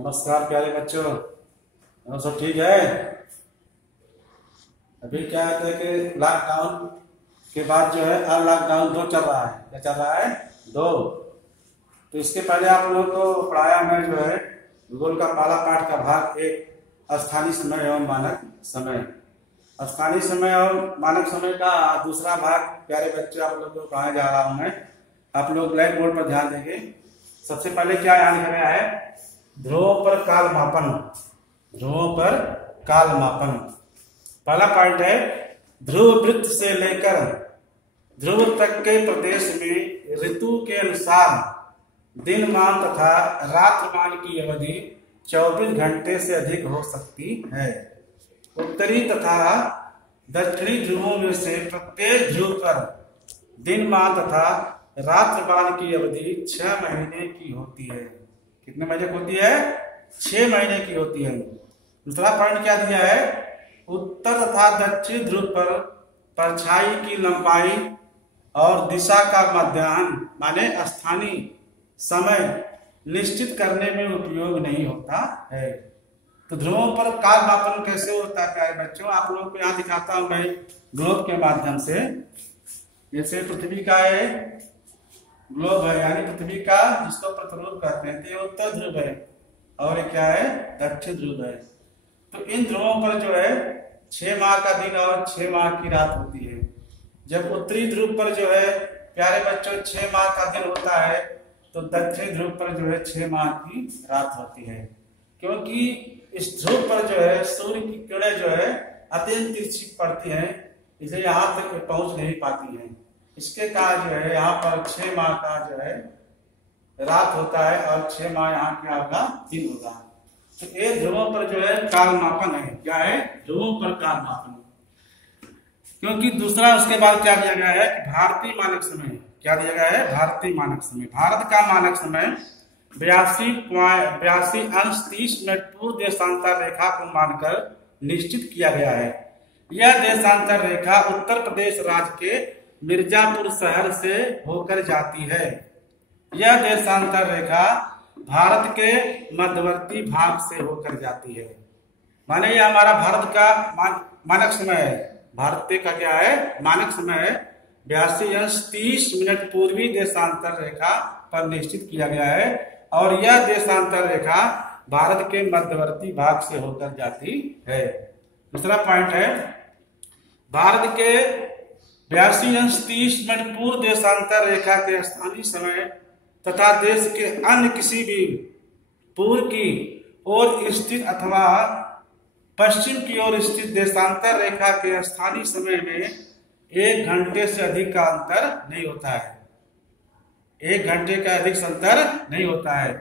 नमस्कार प्यारे बच्चों, सब ठीक है। अभी क्या है कि लॉकडाउन के बाद जो है अब लॉकडाउन 2 चल रहा है। क्या चल रहा है? 2। तो इसके पहले आप लोगों को पढ़ाया मैं जो है भूगोल का पहला पाठ का भाग 1 स्थानीय समय एवं मानक समय। स्थानीय समय और मानक समय का दूसरा भाग प्यारे बच्चे आप लोगों को पढ़ाने जा रहा हूं मैं। आप लोग ब्लैक बोर्ड पर ध्यान देंगे। सबसे पहले क्या याद लिखा गया है? ध्रुवों पर काल मापन। ध्रुवों पर काल मापन पहला पॉइंट है। ध्रुव वृत्त से लेकर ध्रुव तक के प्रदेश में ऋतु के अनुसार दिन मान तथा रात्रि मान की अवधि 24 घंटे से अधिक हो सकती है। उत्तरी तथा दक्षिणी ध्रुवों में से प्रत्येक ध्रुव पर दिन मान तथा रात्रि मान की अवधि 6 महीने की होती है। कितने महीने की होती है? 6 महीने की होती है। दूसरा पॉइंट क्या दिया है? उत्तर तथा दक्षिण ध्रुव पर परछाई की लंबाई और दिशा का मध्याह्न माने स्थानीय समय निश्चित करने में उपयोग नहीं होता है। तो ध्रुवों पर काल मापन कैसे होता है प्यारे बच्चों? आप लोगों को यहाँ दिखाता हूं मैं ग्लोब के माध्यम से। जैसे पृथ्वी का है ग्लोब है, यानी पृथ्वी का जिसको प्रतिरूप कहते हैं, तो ये उत्तर ध्रुव है और ये क्या है? दक्षिण ध्रुव है। तो इन ध्रुवों पर जो है 6 माह का दिन और 6 माह की रात होती है। जब उत्तरी ध्रुव पर जो है प्यारे बच्चों 6 माह का दिन होता है, तो दक्षिण ध्रुव पर जो है 6 माह की रात होती है। क्योंकि इस ध्रुव पर जो है सूर्य की किरणें जो है अत्यंत तिरछी पड़ती हैं, इसलिए यहाँ तक पहुंच नहीं पाती है। इसके कारण जो है यहाँ पर 6 माह का जो है रात होता है और 6 माह यहाँ क्या होगा? दिन होगा। तो ये ध्रुवों पर जो है काल मापन है। क्या है? ध्रुवों पर काल मापन। क्योंकि दूसरा उसके बाद क्या दिया गया है कि भारतीय मानक समय। क्या दिया गया है? भारतीय मानक समय। भारत का मानक समय 82.82 पूर्व देशांतर रेखा को मानकर निश्चित किया गया है। यह देशांतर रेखा उत्तर प्रदेश राज्य के मिर्जापुर शहर से होकर जाती है। यह देशांतर रेखा भारत के मध्यवर्ती भाग से होकर जाती है। माने यह हमारा भारत का मानक समय है। भारत का क्या है? मानक समय है। 82.30 पूर्वी देशांतर रेखा पर निश्चित किया गया है और यह देशांतर रेखा भारत के मध्यवर्ती भाग से होकर जाती है। दूसरा पॉइंट है, भारत के 82.30 पूर्व देशांतर रेखा के स्थानीय समय तथा देश के अन्य किसी भी पूर्व की ओर स्थित अथवा पश्चिम की ओर स्थित देशांतर रेखा के स्थानीय समय में 1 घंटे से अधिक का अंतर नहीं होता है। 1 घंटे का अधिक अंतर नहीं होता है।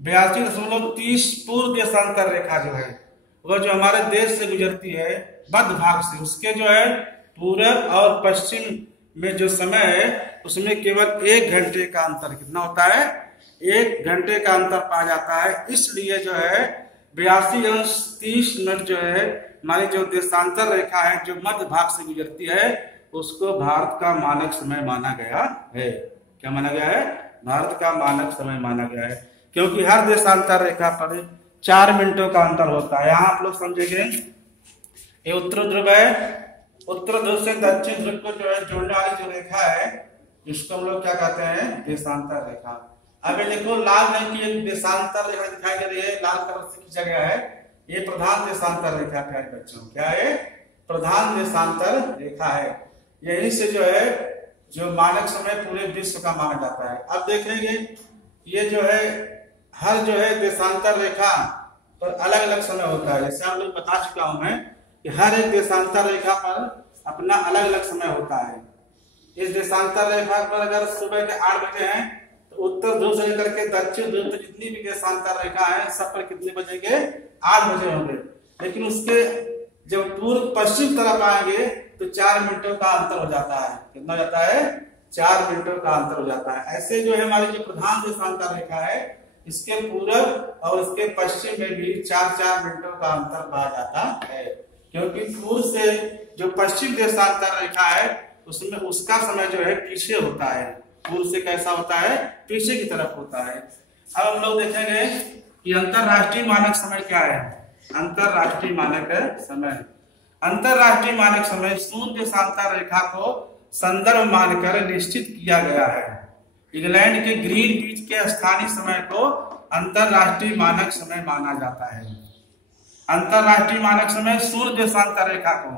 82.30 पूर्व देशांतर रेखा जो है वह जो हमारे देश से गुजरती है मध्य भाग से, उसके जो है पूरब और पश्चिम में जो समय है उसमें केवल 1 घंटे का अंतर कितना होता है? 1 घंटे का अंतर पाया जाता है। इसलिए जो है 82.30 जो है हमारी जो देशांतर रेखा है जो मध्य भाग से गुजरती है उसको भारत का मानक समय माना गया है। क्या माना गया है? भारत का मानक समय माना गया है। क्योंकि हर देशांतर रेखा पर 4 मिनटों का अंतर होता है। यहाँ आप लोग समझेंगे ये उत्तर ध्रुव है। उत्तर ध्रुव से दक्षिण ध्रुव को जो है जोड़ने वाली जो रेखा है जिसको हम लोग क्या कहते हैं? देशांतर रेखा। अब ये देखो लाल रंग की एक देशांतर रेखा दिखाई दे रही है, लाल कलर से खींचा गया है। ये प्रधान देशांतर रेखा प्यारे बच्चों। क्या है? प्रधान देशांतर रेखा है। यही से जो है जो मानक समय पूरे विश्व का माना जाता है। अब देखेंगे ये जो है हर जो है देशांतर रेखा पर अलग अलग समय होता है। जैसे आप लोग बता चुका हूं मैं कि हर एक देशांतर रेखा पर अपना अलग अलग समय होता है। इस देशांतर रेखा पर अगर सुबह के 8 बजे हैं तो उत्तर ध्रुव से लेकर के दक्षिण ध्रुव तक जितनी भी देशांतर रेखा है सब पर कितने बजेंगे? 8 बजे होंगे। लेकिन उसके जब पूर्व पश्चिम तरफ आएंगे तो 4 मिनटों का अंतर हो जाता है। कितना हो जाता है? 4 मिनटों का अंतर हो जाता है। ऐसे जो है हमारी जो प्रधान देशांतर रेखा है इसके पूरब और इसके पश्चिम में भी 4-4 मिनटों का अंतर पाया जाता है। क्योंकि पूर्व से जो पश्चिम देशांतर रेखा है उसमें उसका समय जो है पीछे होता है। पूर्व से कैसा होता है? पीछे की तरफ होता है। अब हम लोग देखेंगे कि अंतरराष्ट्रीय मानक समय क्या है। अंतरराष्ट्रीय मानक समय, अंतरराष्ट्रीय मानक समय शून्य देशांतर रेखा को संदर्भ मानकर निश्चित किया गया है। इंग्लैंड के ग्रीनविच के स्थानीय समय को अंतरराष्ट्रीय मानक समय माना जाता है। अंतरराष्ट्रीय मानक समय शून्य देशांतर रेखा को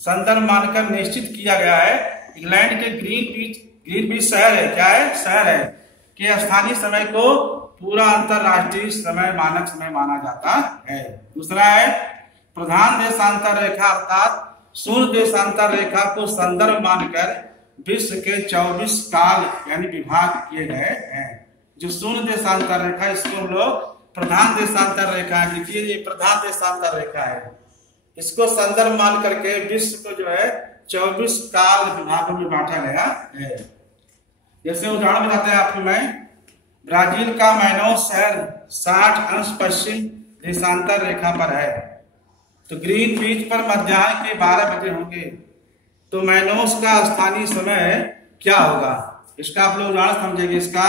संदर्भ मानकर निश्चित किया गया है। इंग्लैंड के ग्रीनविच शहर है, क्या है, शहर है कि स्थानीय समय को पूरा अंतरराष्ट्रीय समय मानक समय माना जाता है। दूसरा है प्रधान देशांतर रेखा, अर्थात शून्य देशांतर रेखा को संदर्भ मानकर विश्व के 24 काल यानी विभाग किए गए हैं। जो शून्य देशांतर रेखा, इसको हम लोग प्रधान देशांतर रेखा है। देखिए ये प्रधान देशांतर रेखा है, इसको संदर्भ मान करके विश्व को जो है 24 काल विभागों में बांटा गया है। जैसे उदाहरण बताते हैं आपको मैं, ब्राजील का मैनोस शहर 60 अंश पश्चिम देशांतर रेखा पर है। तो ग्रीनविच पर मध्याह्न के 12 बजे होंगे, तो मैनोस का स्थानीय समय क्या होगा, इसका आप लोग उदाहरण समझेंगे। इसका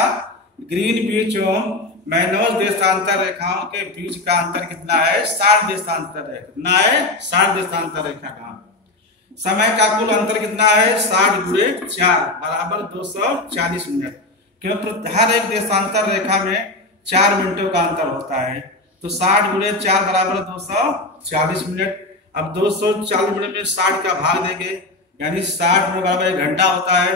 ग्रीनविच एवं मैनोस देशांतर रेखाओं के बीच का अंतर कितना है, 60 देशांतर रेखा, कितना है, 60 देशांतर रेखा का समय का कुल अंतर कितना है, 60 गुणे 4 बराबर 240 मिनट, क्योंकि हर एक देशांतर रेखा में 4 मिनटों का अंतर होता है। तो 60 गुणे 4 बराबर 240 मिनट। अब 240 मिनट में 60 का भाग देंगे, यानी 60 मिनट बराबर 1 घंटा होता है।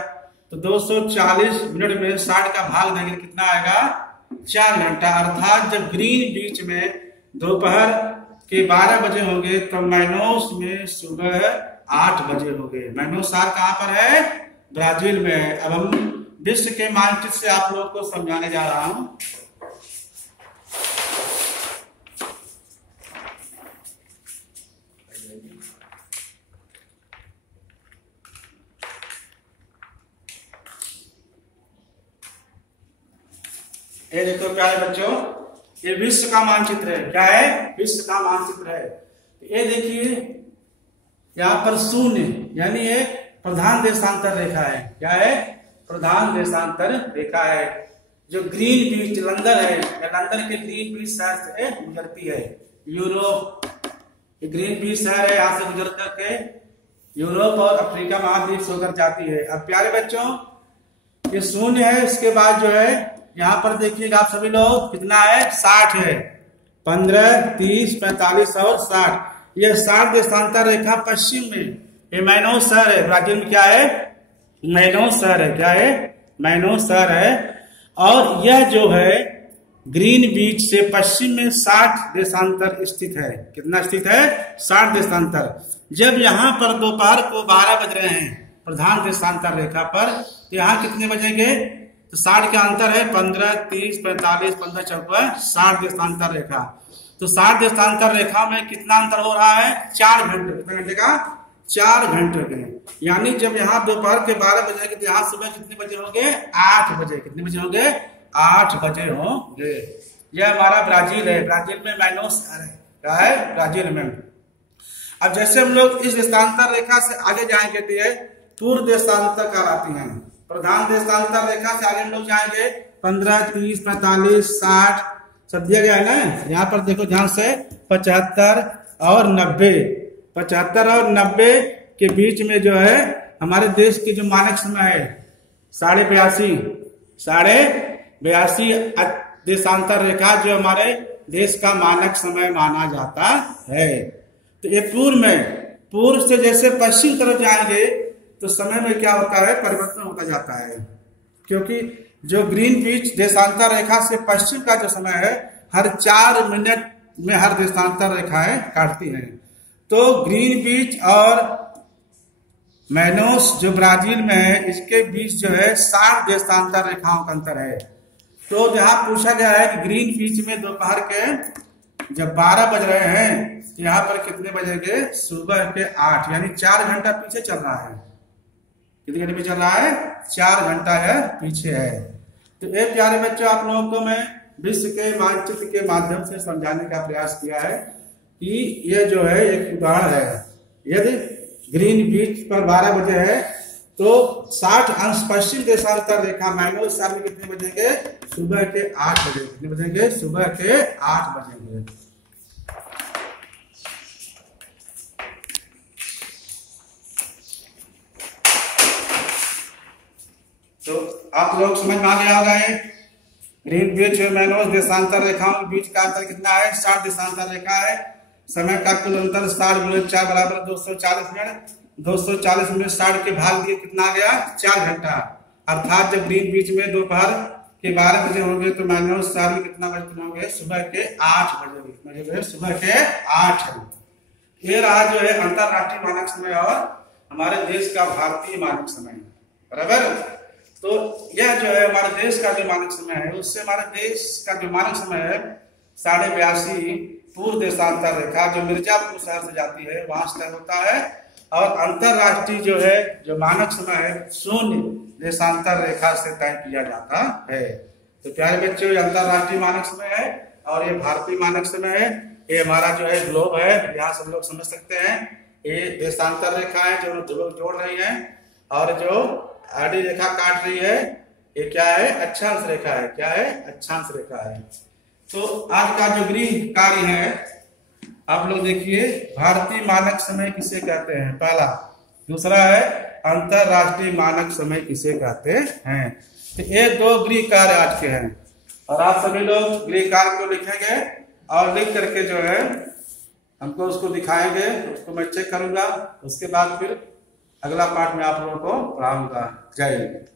तो 240 मिनट में 60 का भाग देंगे, कितना आएगा, 4 घंटा। अर्थात जब ग्रीनविच में दोपहर के 12 बजे होंगे तो मैनोस में सुबह 8 बजे होंगे। मैनोस शहर कहाँ पर है, ब्राजील में है। अब हम विश्व के मानचित्र से आप लोग को समझाने जा रहा हूं। ये देखो प्यारे बच्चों, ये विश्व का मानचित्र है। क्या है, विश्व का मानचित्र है। ये देखिए यहाँ पर शून्य यानी ये प्रधान देशांतर रेखा है। क्या है, प्रधान देशांतर रेखा है। जो ग्रीनविच लंदन है, लंदन के ग्रीनविच शहर से गुजरती है। यूरोप, ये ग्रीनविच शहर है, यहाँ से गुजर करके यूरोप और अफ्रीका महाद्वीप से होकर जाती है। अब प्यारे बच्चों ये शून्य है, इसके बाद जो है यहाँ पर देखिएगा आप सभी लोग, कितना है, 60 है। 15, 30, 45 और 60, ये 60 देशांतर रेखा पश्चिम में। ये मैनोस शहर है, ब्राजील में क्या है, मैनोस शहर है। क्या है, मैनोस शहर है। और यह जो है ग्रीनविच से पश्चिम में 60 देशांतर स्थित है। कितना स्थित है, 60 देशांतर। जब यहाँ पर दोपहर को 12 बज रहे हैं प्रधान देशांतर रेखा पर, तो यहाँ कितने बजेंगे, तो 60 का अंतर है 15, 30, 45, 15 चौका 60 देशांतर रेखा। तो 60 देशांतर रेखा में कितना अंतर हो रहा है, 4 घंटे। कितने घंटे का, 4 घंटे के। यानी जब यहाँ दोपहर के 12 बजे तो यहाँ सुबह कितने बजे होंगे, 8 बजे। कितने बजे होंगे, 8 बजे होंगे। यह हमारा ब्राजील है, ब्राजील में मैनोस शहर है। क्या है, ब्राजील में। अब जैसे हम लोग इस देशांतर रेखा से आगे जाएंगे तो ये पूर्व देशांतर कहलाती हैं। प्रधान देशांतर रेखा से आगे हम लोग जाएंगे 15, 30, 45, 60 सब दिया गया है ना। यहाँ पर देखो ध्यान से 75 और 90, 75 और 90 के बीच में जो है हमारे देश की जो मानक समय है 82.5 देशांतर रेखा जो हमारे देश का मानक समय माना जाता है। तो ये पूर्व से जैसे पश्चिम तरफ जाएंगे तो समय में क्या होता है, परिवर्तन होता जाता है, क्योंकि जो ग्रीनविच देशांतर रेखा से पश्चिम का जो समय है हर 4 मिनट में हर देशांतर रेखाएं काटती हैं। तो ग्रीनविच और मैनोस जो ब्राजील में है इसके बीच जो है 60 देशांतर रेखाओं का अंतर है। तो जहां पूछा गया है कि ग्रीनविच में दोपहर के जब 12 बज रहे हैं तो यहाँ पर कितने बजेंगे, सुबह के 8, यानी 4 घंटा पीछे चल रहा है। कितने घंटे पीछे चल रहा है, 4 घंटा है पीछे है। तो ये प्यारे बच्चों आप लोगों को मैं विश्व के मानचित्र के माध्यम से समझाने का प्रयास किया है कि यह जो है एक उदाहरण है। यदि ग्रीनविच पर 12 बजे है तो 60 अंश पश्चिम देशांतर रेखा मैनुअल में कितने बजेंगे? सुबह के 8 बजे। कितने बजेंगे? सुबह के 8 बजेंगे। तो आप लोग समझ में आ गया होगा। ये ग्रीनविच मैनुअल देशांतर रेखाओं के बीच का अंतर कितना है? 60 देशांतर रेखा है। समय का कुल अंतर 60 × 4 बराबर 240 मिनट। 240 मिनट 60 के भाग दिए कितना आ गया? 4 घंटा। अर्थात जब ग्रीनविच में दोपहर के 12 बजे होंगे तो मैनुअल में कितना बजे होंगे? सुबह के 8 बजे। सुबह के 8। ये रहा जो है अंतरराष्ट्रीय मानक समय और हमारे देश का भारतीय मानक समय। बराबर। तो यह जो है हमारे देश का जो मानक समय है, उससे हमारे देश का जो मानक समय है 82.5 पूर्व देशांतर रेखा जो मिर्जापुर शहर से जाती है वहां से तय होता है। और अंतरराष्ट्रीय जो है जो मानक समय है 0 देशांतर रेखा से तय किया जाता है। तो प्यारे बच्चों, ये अंतरराष्ट्रीय मानक समय है और ये भारतीय मानक समय है। ये हमारा जो है ग्लोब है, यहाँ सब लोग समझ सकते हैं। ये देशांतर रेखा है जो लोग जोड़ रही है, और जो आड़ी रेखा काट रही है ये क्या है? अक्षांश रेखा है। क्या है? अक्षांश रेखा है। तो आज का जो गृह कार्य है आप लोग देखिए, भारतीय मानक समय किसे कहते हैं? पहला। दूसरा है अंतरराष्ट्रीय मानक समय किसे कहते हैं। तो ये 2 गृह कार्य आज के हैं और आप सभी लोग गृह कार्य को लिखेंगे और लिख करके जो है हमको उसको दिखाएंगे। उसको मैं चेक करूंगा, उसके बाद फिर अगला पार्ट में आप लोगों को पढ़ाऊंगा। जय हिंद।